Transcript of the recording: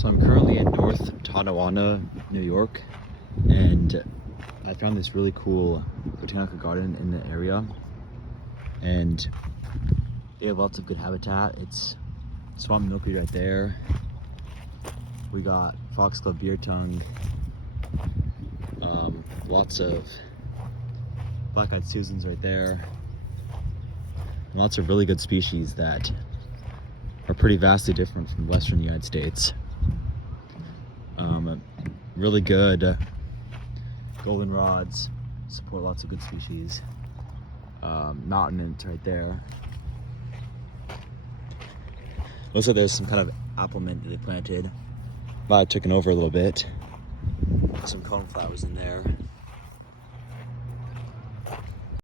So I'm currently in North Tonawanda, New York, and I found this really cool botanical garden in the area, and they have lots of good habitat. It's swamp milkweed right there. We got foxglove beer tongue, lots of black-eyed Susans right there, and lots of really good species that are pretty vastly different from the western United States. Really good goldenrods support lots of good species. Mountain mint right there. Looks like there's some kind of apple mint that they planted. Might have taken over a little bit. Some coneflowers in there.